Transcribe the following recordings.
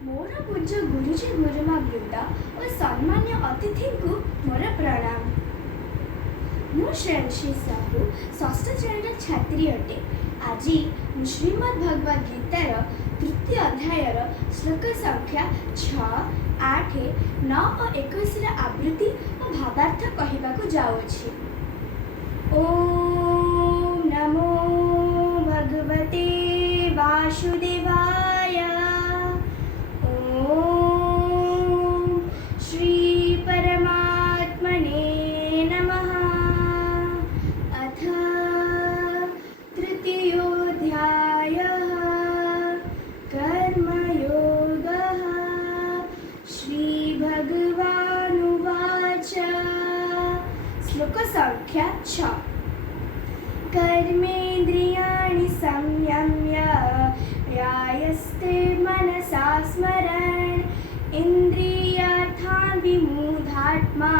मोर पूज्य गुरुजी गुरुमा वृंद और सम्मान्य अतिथि को मोर प्रणाम। मु श्रेयसी साहू षष्ठ श्रेणी छात्री अटे। आज श्रीमद् भगवद गीतार तृतीय अध्यायर श्लोक संख्या 6, 8, 9 और 21 आवृत्ति और भावार्थ कहवाक जाऊँगी। ओम नमो भगवते वासुदेवाय। ओम श्री परमात्मने नमः। अथ तृतीयोऽध्यायः कर्मयोगः। श्रीभगवानुवाच। श्लोक संख्या 6। कर्मेन्द्रियाणि संयम्य यायस्ते मनसा स्मरन् इन्द्रियार्थान् विमूढात्मा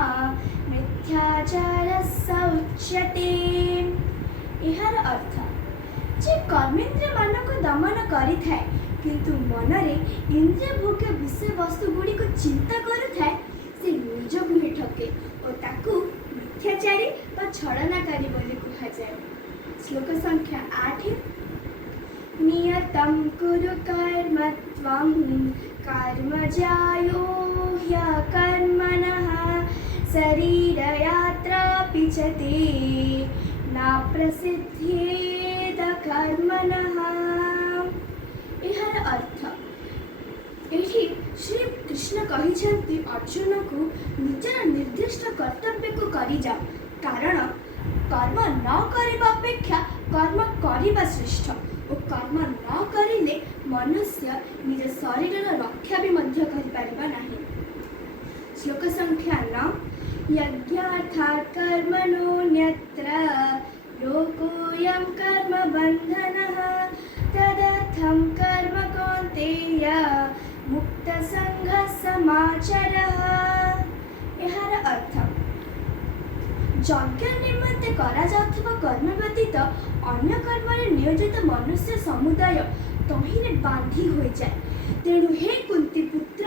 मिथ्याचारः स उच्यते। एहार अर्थ जे कर्मेन्द्रिय मानक दमन करिथाए किंतु मनरे इंद्रिय भोग्य विषय वस्तु गुड़ी को चिंता करुथाए से निजकु ही ठके और ताकू मिथ्याचारी व छलनाकारी बोली कहुए। श्लोक संख्या 8। नियतं कुरु कर्म त्वं कर्मजायो ह्यकर्मणः शरीरयात्रापि च ते न प्रसिद्ध्येद कर्मणः। एहार अर्थ एठी श्री कृष्ण कहिछन्ति अर्जुन को निजर निर्दिष्ट कर्तव्य को करि जाओ, कारण कर्म न करने अपेक्षा कर्म करने श्रेष्ठ और कर्म न करिले मनुष्य निज शरीर रक्षा भी मध्य करिपारिबा नाही। श्लोक संख्या 9। यज्ञार्थात् कर्मणोऽन्यत्र लोकोऽयं कर्म बन्धनः तदर्थं कर्म कौन्तेय मुक्तसंगः समाचरः। एहार अर्थ यज्ञ निमंते करा जाउथबा कर्म व्यतीत अन्य कर्म नियोजित मनुष्य समुदाय तहिने बांधी हो जाए। तेणु हे कुंती पुत्र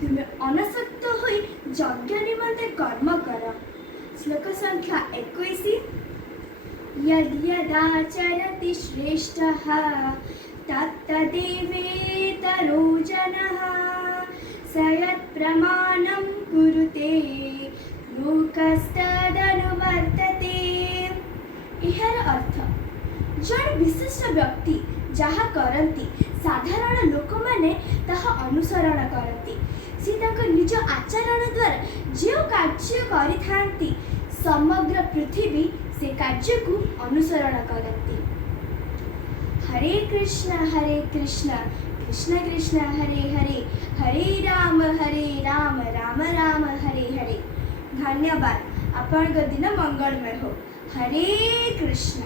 तुम अनासक्त होई यज्ञ निमंते कर्म कर। श्लोक संख्या 21। यद्यदाचरति श्रेष्ठः तत्तदेवेतरो जनः स यत्प्रमाणं कुरुते लोकस्तदनुवर्तते। एहार अर्थ जन विशिष्ट व्यक्ति जहा करती साधारण लोक माने ताहा अनुसरण करती। से तांको निज आचरण द्वारा जो कार्य करिथांती समग्र पृथ्वी से कार्य को अनुसरण करती। हरे कृष्ण कृष्ण कृष्ण हरे हरे, हरे राम राम राम हरे हरे। धन्यवाद। आपन दिन मंगलमय हो। हरे कृष्ण।